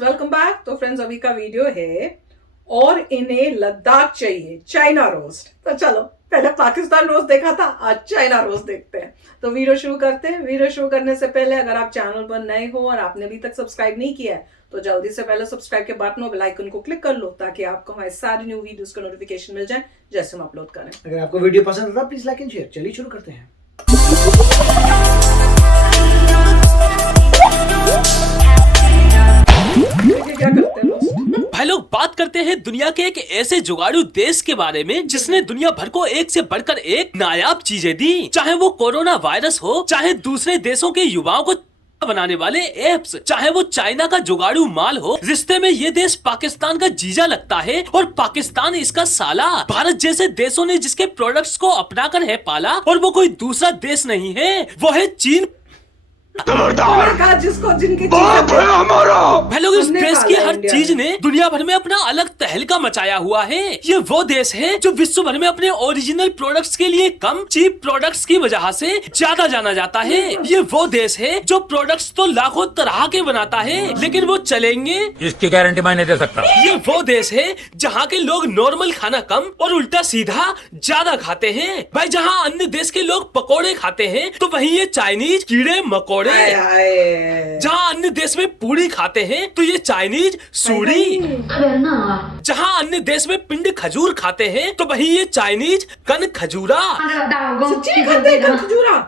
Welcome back. तो friends अभी का वीडियो है और इन्हें लद्दाख चाहिए चाइना रोस्ट। तो चलो पहले पाकिस्तान रोस्ट देखा था, आज चाइना रोस्ट देखते हैं। तो वीडियो शुरू करते हैं। वीडियो शुरू करने से पहले अगर आप चैनल पर नए हो और आपने अभी तक सब्सक्राइब नहीं किया है तो जल्दी से पहले सब्सक्राइब के बटन और बेल आइकन को क्लिक कर लो ताकि आपको हमारे सारी न्यू वीडियोस का नोटिफिकेशन मिल जाए जैसे हम अपलोड करें। अगर आपको वीडियो पसंद आता है प्लीज लाइक एंड शेयर। चलिए शुरू करते हैं। क्या करते हैं रोस्ट? भाई लोग बात करते हैं दुनिया के एक ऐसे जुगाड़ू देश के बारे में जिसने दुनिया भर को एक से बढ़कर एक नायाब चीजें दी। चाहे वो कोरोना वायरस हो, चाहे दूसरे देशों के युवाओं को बनाने वाले एप्स, चाहे वो चाइना का जुगाड़ू माल हो। रिश्ते में ये देश पाकिस्तान का जीजा लगता है और पाकिस्तान इसका साला। भारत जैसे देशों ने जिसके प्रोडक्ट्स को अपनाकर है पाला और वो कोई दूसरा देश नहीं है, वो है चीन। जिसको जिनकी भाई लोग इस हमने देश पाला की है हर इंडिया चीज में। ने दुनिया भर में अपना अलग तहलका मचाया हुआ है। ये वो देश है जो विश्व भर में अपने ओरिजिनल प्रोडक्ट्स के लिए कम चीप प्रोडक्ट्स की वजह से ज्यादा जाना जाता है। ये वो देश है जो प्रोडक्ट्स तो लाखों तरह के बनाता है लेकिन वो चलेंगे, इसकी गारंटी मैं नहीं दे सकता। ये वो देश है जहाँ के लोग नॉर्मल खाना कम और उल्टा सीधा ज्यादा खाते हैं। भाई जहाँ अन्य देश के लोग पकोड़े खाते हैं तो वहीं ये चाइनीज कीड़े मकोड़े। जहाँ अन्य देश में पूरी खाते हैं तो ये चाइनीज सूड़ी। जहाँ अन्य देश में पिंड खजूर खाते हैं तो वहीं ये चाइनीज कन खजूरा। सच्ची खाते हैं खजूरा।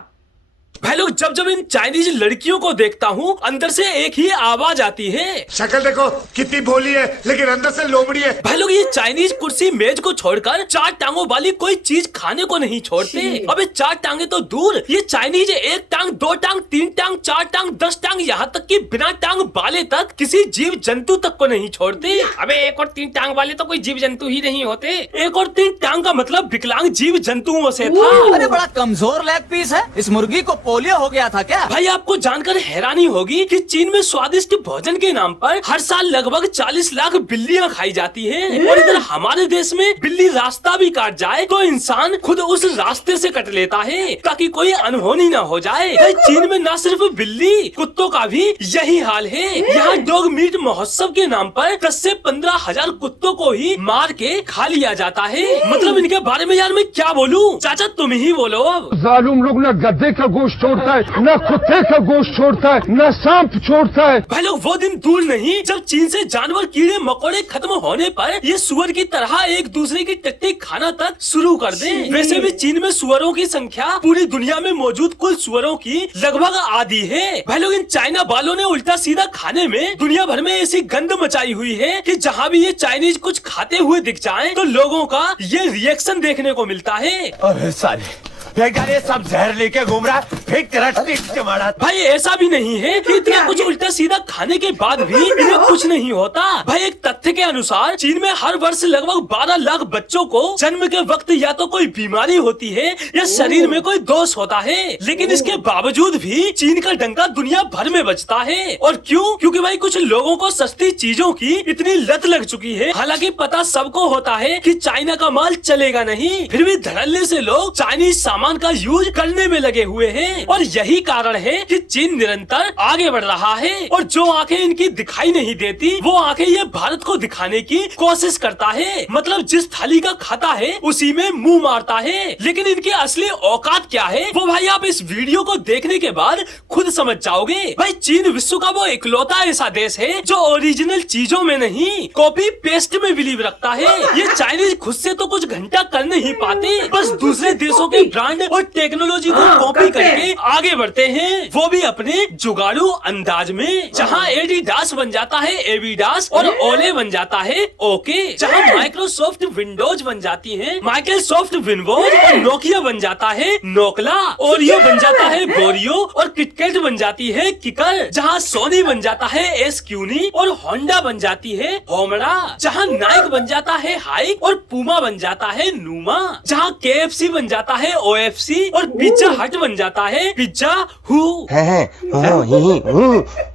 भाई लोग जब जब इन चाइनीज लड़कियों को देखता हूँ अंदर से एक ही आवाज आती है, शक्ल देखो कितनी भोली है लेकिन अंदर से लोमड़ी है। भाई लोग ये चाइनीज कुर्सी मेज को छोड़कर चार टांगों वाली कोई चीज खाने को नहीं छोड़ते। अबे चार टांगे तो दूर, ये चाइनीज एक टांग, दो टांग, तीन टांग, चार टांग, 10 टांग, यहाँ तक कि बिना टांग वाले तक किसी जीव जंतु तक को नहीं छोड़ते। अबे एक और 3 टांग वाले तो कोई जीव जंतु ही नहीं होते। एक और 3 टांग का मतलब विकलांग जीव जंतुओं से था। अरे बड़ा कमजोर लेग पीस है। इस मुर्गी को पोलियो हो गया था क्या? भाई आपको जानकर हैरानी होगी कि चीन में स्वादिष्ट भोजन के नाम पर हर साल लगभग 40 लाख बिल्लियां खाई जाती हैं। और इधर हमारे देश में बिल्ली रास्ता भी काट जाए तो इंसान खुद उस रास्ते से कट लेता है ताकि कोई अनहोनी न हो जाए। भाई चीन में न सिर्फ बिल्ली, कुत्तों का भी यही हाल है। यहाँ डॉग मीट महोत्सव के नाम पर 10 से 15 हजार कुत्तों को ही मार के खा लिया जाता है। मतलब इनके बारे में यार मैं क्या बोलूं? चाचा तुम ही बोलो अब। जालिम लोग न गद्दे का गोश्त छोड़ता है, न कुत्ते का गोश्त छोड़ता है, न सांप छोड़ता है। भाई लोग वो दिन दूर नहीं जब चीन से जानवर कीड़े मकोड़े खत्म होने पर ये सुअर की तरह एक दूसरे की टट्टी खाना तक शुरू कर दें। वैसे भी चीन में सुअरों की संख्या पूरी दुनिया में मौजूद कुल सुअरों की लगभग आधी है। भाई लोग इन चाइना वालों ने उल्टा सीधा खाने में दुनिया भर में ऐसी गंद मचाई हुई है कि जहाँ भी ये चाइनीज कुछ खाते हुए दिख जाएं तो लोगों का ये रिएक्शन देखने को मिलता है। अरे साले ये सब जहर लेके घूम रहा है, फिर तेरा टिक मारा। भाई ऐसा भी नहीं है कि इतना कुछ उल्टा सीधा खाने के बाद भी इन्हें कुछ नहीं होता। भाई एक तथ्य के अनुसार चीन में हर वर्ष लगभग 12 लाख बच्चों को जन्म के वक्त या तो कोई बीमारी होती है या शरीर में कोई दोष होता है। लेकिन इसके बावजूद भी चीन का डंका दुनिया भर में बजता है। और क्यों? क्योंकि भाई कुछ लोगों को सस्ती चीजों की इतनी लत लग चुकी है। हालांकि पता सबको होता है कि चाइना का माल चलेगा नहीं, फिर भी धड़ल्ले से लोग चाइनीज सामान का यूज करने में लगे हुए हैं। और यही कारण है कि चीन निरंतर आगे बढ़ रहा है। और जो आंखें इनकी दिखाई नहीं देती वो आंखें ये भारत को दिखाने की कोशिश करता है। मतलब जिस थाली का खाता है उसी में मुंह मारता है। लेकिन इनकी असली औकात क्या है वो भाई आप इस वीडियो को देखने के बाद खुद समझ जाओगे। भाई चीन विश्व का वो इकलौता ऐसा देश है जो ओरिजिनल चीजों में नहीं कॉपी पेस्ट में बिलीव रखता है। ये चाइनीज खुद से तो कुछ घंटा कर नहीं पाते, बस दूसरे देशों के ब्रांड और टेक्नोलॉजी को कॉपी करके आगे बढ़ते हैं, वो भी अपने जुगाड़ू अंदाज में। जहाँ एडिडास बन जाता है एविडास और ओले बन जाता है ओके। जहाँ माइक्रोसॉफ्ट विंडोज बन जाती है माइक्रोसॉफ्ट विंडोज और नोकिया बन जाता है नोकला, ओरियो बन जाता है बोरियो और किटकैट बन जाती है किकर। जहाँ सोनी बन जाता है एसक्यूनी और होंडा बन जाती है होमड़ा। जहाँ नाइक बन जाता है हाइक और पूमा बन जाता है नूमा। जहाँ KFC बन जाता है OFC और पिज्जा हट बन जाता है पिज्जा हु।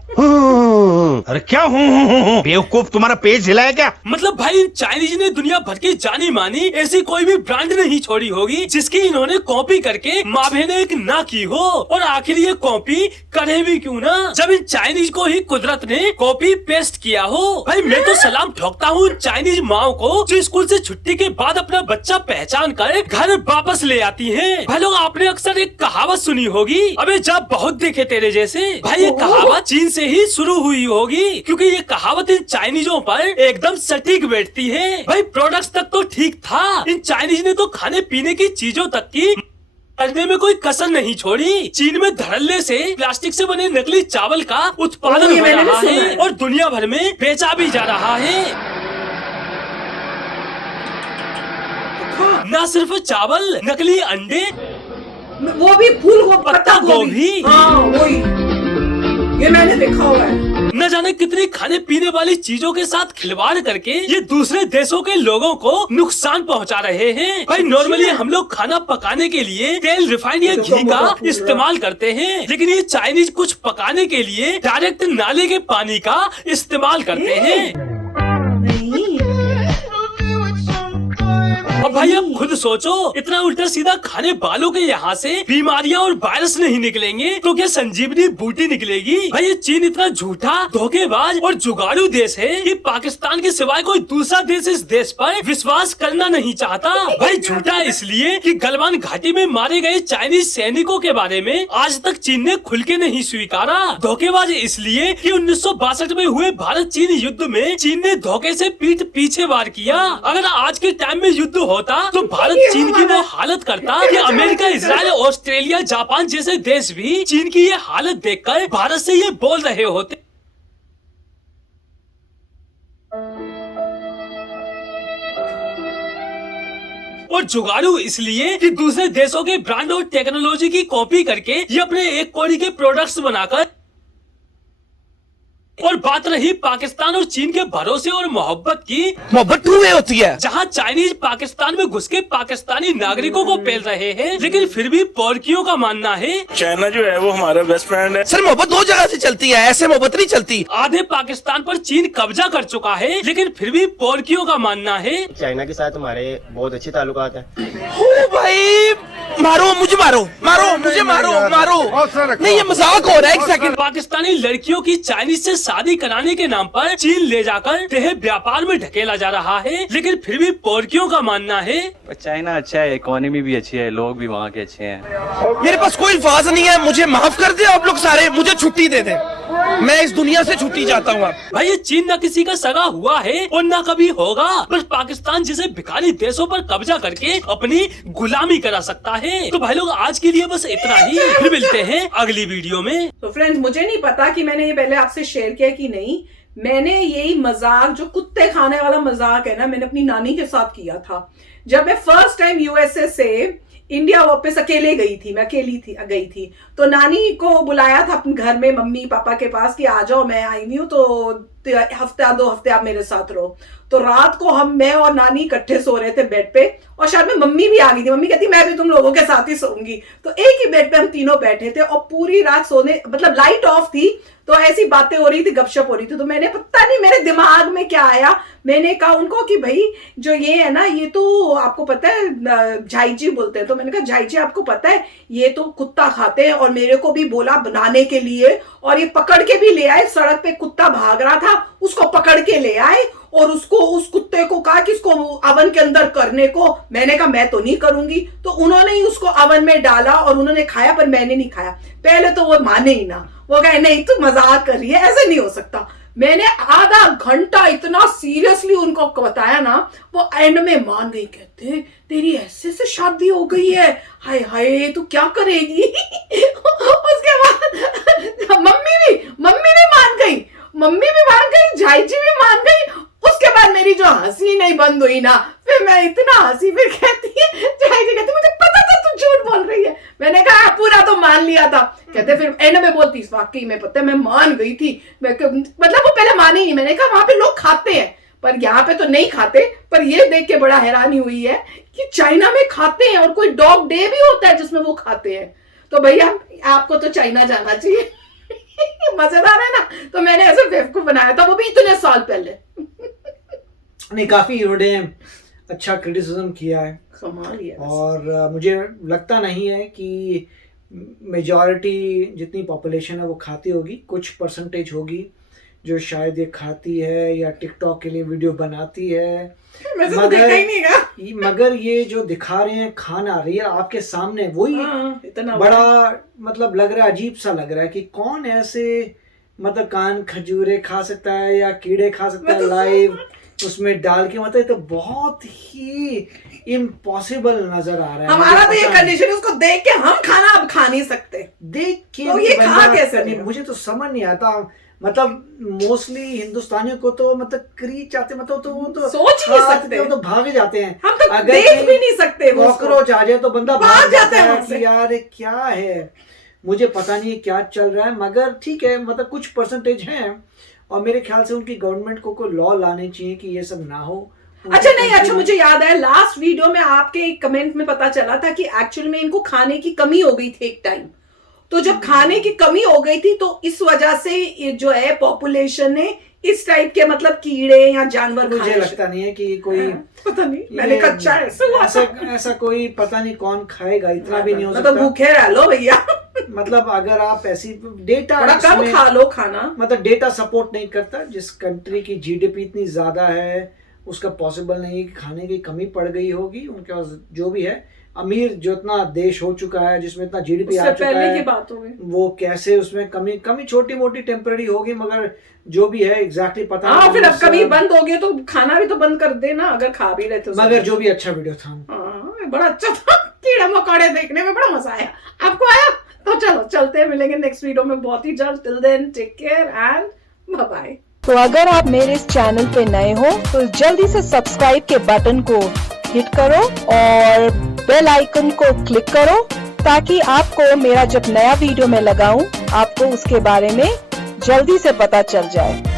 अरे क्या हूँ बेवकूफ, तुम्हारा पेज हिलाया क्या? मतलब भाई चाइनीज ने दुनिया भर की जानी मानी ऐसी कोई भी ब्रांड नहीं छोड़ी होगी जिसकी इन्होंने कॉपी करके माभे ने एक ना की हो। और आखिर ये कॉपी करे भी क्यों ना, जब इन चाइनीज को ही कुदरत ने कॉपी पेस्ट किया हो। भाई मैं तो सलाम ठोकता हूँ चाइनीज माओ को जो स्कूल से छुट्टी के बाद अपना बच्चा पहचान कर घर वापस ले आती है। भाई लोग आपने अक्सर एक कहावत सुनी होगी, अबे जब बहुत देखे तेरे जैसे। भाई ये कहावत चीन से ही शुरू हुई होगी क्योंकि ये कहावत इन चाइनीजों पर एकदम सटीक बैठती है। भाई प्रोडक्ट्स तक तो ठीक था, इन चाइनीज ने तो खाने पीने की चीजों तक की करने में कोई कसर नहीं छोड़ी। चीन में धड़ल्ले से प्लास्टिक से बने नकली चावल का उत्पादन हो रहा है और दुनिया भर में बेचा भी जा रहा है। न सिर्फ चावल, नकली अंडे, वो भी फूल गोभी, पत्ता गोभी, हाँ वही, ये मैंने देखा हुआ है। न जाने कितनी खाने पीने वाली चीजों के साथ खिलवाड़ करके ये दूसरे देशों के लोगों को नुकसान पहुंचा रहे हैं। भाई नॉर्मली हम लोग खाना पकाने के लिए तेल, रिफाइंड या घी का इस्तेमाल करते हैं, लेकिन ये चाइनीज कुछ पकाने के लिए डायरेक्ट नाले के पानी का इस्तेमाल करते हैं। अब भाई अब खुद सोचो, इतना उल्टा सीधा खाने वालों के यहाँ से बीमारियां और वायरस नहीं निकलेंगे तो क्या संजीवनी बूटी निकलेगी? भाई ये चीन इतना झूठा, धोखेबाज और जुगाड़ू देश है कि पाकिस्तान के सिवाय कोई दूसरा देश इस देश पर विश्वास करना नहीं चाहता। भाई झूठा इसलिए कि गलवान घाटी में मारे गए चाइनीज सैनिकों के बारे में आज तक चीन ने खुल के नहीं स्वीकारा। धोखेबाज इसलिए कि 1962 में हुए भारत चीन युद्ध में चीन ने धोखे से पीठ पीछे वार किया। अगर आज के टाइम में युद्ध होता तो भारत चीन की वो हालत करता कि अमेरिका, इजराइल, ऑस्ट्रेलिया, जापान जैसे देश भी चीन की ये हालत देखकर भारत से ये बोल रहे होते। और जुगाड़ू इसलिए कि दूसरे देशों के ब्रांड और टेक्नोलॉजी की कॉपी करके ये अपने एक कौड़ी के प्रोडक्ट्स बनाकर। और बात रही पाकिस्तान और चीन के भरोसे और मोहब्बत की, मोहब्बत टू वे होती है। जहां चाइनीज पाकिस्तान में घुस के पाकिस्तानी नागरिकों को पेल रहे हैं, लेकिन फिर भी पोरकियों का मानना है चाइना जो है वो हमारा बेस्ट फ्रेंड है। सर मोहब्बत दो जगह से चलती है, ऐसे मोहब्बत नहीं चलती। आधे पाकिस्तान पर चीन कब्जा कर चुका है, लेकिन फिर भी पोरकियों का मानना है चाइना के साथ हमारे बहुत अच्छे ताल्लुकात हैं। ओ भाई मारो मुझे, मारो मारो मुझे, मारो मारो, नहीं ये मजाक हो रहा है। एक सेकंड। पाकिस्तानी लड़कियों की चाइनीज से शादी कराने के नाम पर चीन ले जाकर देह व्यापार में ढकेला जा रहा है, लेकिन फिर भी पोरकियों का मानना है चाइना अच्छा है, इकोनॉमी भी अच्छी है, लोग भी वहाँ के अच्छे हैं। मेरे पास कोई अल्फाज नहीं है, मुझे माफ कर दे आप लोग सारे, मुझे छुट्टी दे दे, मैं इस दुनिया से छुट्टी चाहता हूँ। भाई ये चीन न किसी का सगा हुआ है और न कभी होगा, बस पाकिस्तान जैसे भिखारी देशों पर कब्जा करके अपनी गुलामी करा सकता है। तो भाई लोग आज के लिए बस इतना ही, फिर मिलते हैं अगली वीडियो में। तो फ्रेंड्स मुझे नहीं पता कि मैंने ये पहले आपसे शेयर किया कि नहीं, मैंने यही मजाक जो कुत्ते खाने वाला मजाक है ना, मैंने अपनी नानी के साथ किया था। जब मैं फर्स्ट टाइम यूएसए से इंडिया वापस अकेले गई थी, मैं अकेली थी गई थी, तो नानी को बुलाया था अपने घर में मम्मी पापा के पास कि आ जाओ मैं आई हूँ, तो हफ्ता 2 हफ्ते आप मेरे साथ रहो। तो रात को मैं और नानी इकट्ठे सो रहे थे बेड पे, और शायद में मम्मी भी आ गई थी। मम्मी कहती मैं भी तुम लोगों के साथ ही सोऊंगी। तो एक ही बेड पे हम तीनों बैठे थे और पूरी रात सोने, मतलब लाइट ऑफ थी, तो ऐसी बातें हो रही थी, गपशप हो रही थी। तो मैंने पता नहीं मेरे दिमाग में क्या आया, मैंने कहा उनको कि भाई जो ये है ना, ये तो आपको पता है झाईजी बोलते हैं। तो मैंने कहा झाईजी आपको पता है ये तो कुत्ता खाते हैं, और मेरे को भी बोला बनाने के लिए, और ये पकड़ के भी ले आए। सड़क पे कुत्ता भाग रहा था, उसको पकड़ के ले आए और उसको, उस कुत्ते को कहा कि इसको अवन के अंदर करने को। मैंने कहा मैं तो नहीं करूंगी। तो उन्होंने ही उसको अवन में डाला और उन्होंने खाया, पर मैंने नहीं खाया। पहले तो वो माने ही ना, वो कहे नहीं तू मजाक कर रही है, ऐसे नहीं हो सकता। मैंने आधा घंटा इतना सीरियसली उनको बताया ना, वो एंड में मान गई। कहते तेरी ऐसे से शादी हो गई है, हाय हाय तू क्या करेगी। उसके बाद मम्मी भी मान गई, झाईजी भी मान गई। उसके बाद मेरी जो हंसी नहीं बंद हुई ना, फिर मैं इतना हंसी, फिर कहती है झाईजी कहती मुझे पता था तू झूठ बोल रही है। मैंने कहा पूरा तो मान लिया था। कहते फिर एंड में बोलती वाकई में पता है मैं मान गई थी। मतलब वो पहले मानी नहीं। मैंने कहा वहां पे लोग खाते हैं पर यहाँ पे तो नहीं खाते। पर ये देख के बड़ा हैरानी हुई है कि चाइना में खाते हैं, और कोई डॉग डे भी होता है जिसमें वो खाते हैं। तो भैया आपको तो चाइना जाना चाहिए। मजेदार है ना, तो मैंने ऐसे बेवकूफ बनाया था, वो भी इतने साल पहले। नहीं, काफी इन्होंने अच्छा क्रिटिसिज्म किया है कमाल ही है। और मुझे लगता नहीं है कि मेजॉरिटी जितनी पॉपुलेशन है वो खाती होगी, कुछ परसेंटेज होगी जो शायद ये खाती है या टिकटॉक के लिए वीडियो बनाती है। वैसे तो देखा ही नहीं गा। मगर ये जो दिखा रहे हैं खाना रियल आपके सामने, वही इतना बड़ा मतलब लग रहा है, अजीब सा लग रहा है कि कौन ऐसे मतलब कान खजूरे खा सकता है या कीड़े खा सकता है लाइव उसमें डाल के, मतलब ये तो बहुत ही इम्पॉसिबल नजर आ रहा है। हमारा तो ये कंडीशन, उसको देख के हम खाना अब खा नहीं सकते, देख के तो ये खा कैसे नहीं, मुझे तो समझ नहीं आता। मतलब मोस्टली हिंदुस्तानियों को तो मतलब क्रीच आते, मतलब तो वो तो सोच ही नहीं सकते, वो तो भाग जाते हैं। हम तो अगर देख भी नहीं सकते, कॉकरोच आ जाए तो बंदा भाग जाता है वहां से। कि यार ये क्या है, मुझे पता नहीं क्या चल रहा है। मगर ठीक है, मतलब कुछ परसेंटेज हैं और मेरे ख्याल से उनकी गवर्नमेंट को कोई लॉ लाने चाहिए कि ये सब ना हो। अच्छा नहीं, अच्छा मुझे याद है लास्ट वीडियो में आपके एक कमेंट में पता चला था कि एक्चुअल में इनको खाने की कमी हो गई थी एक टाइम, तो जब खाने की कमी हो गई थी तो इस वजह से ये जो है पॉपुलेशन ने इस टाइप के मतलब कीड़े या जानवर मुझे लगता नहीं है कि कोई पता नहीं, मैंने कच्चा ऐसा कोई पता नहीं कौन खाएगा, इतना भी नहीं हो मतलब सकता। भूखे रह लो भैया। मतलब अगर आप ऐसी डेटा थोड़ा कम खा लो खाना, मतलब डेटा सपोर्ट नहीं करता। जिस कंट्री की जीडीपी इतनी ज्यादा है उसका पॉसिबल नहीं है कि खाने की कमी पड़ गई होगी। उनके पास जो भी है, अमीर जो इतना देश हो चुका है जिसमें इतना जीडीपी आ चुका पहले है, की बात हो गई, वो कैसे उसमें कमी छोटी मोटी टेम्पररी होगी, मगर जो भी है एग्जैक्टली पता हाँ, नहीं। फिर अब कभी बंद हो गए तो खाना भी तो बंद कर देना अगर खा भी रहे थे। मगर जो भी अच्छा वीडियो था, हाँ, बड़ा अच्छा था, कीड़े मकोड़े देखने में बड़ा मजा आया। आपको आया? तो चलो चलते हैं, मिलेंगे नेक्स्ट वीडियो में बहुत ही जल्द। Till then take care and bye bye. तो अगर आप मेरे इस चैनल पे नए हो तो जल्दी से सब्सक्राइब के बटन को हिट करो और बेल आइकन को क्लिक करो ताकि आपको मेरा जब नया वीडियो मैं लगाऊं आपको उसके बारे में जल्दी से पता चल जाए।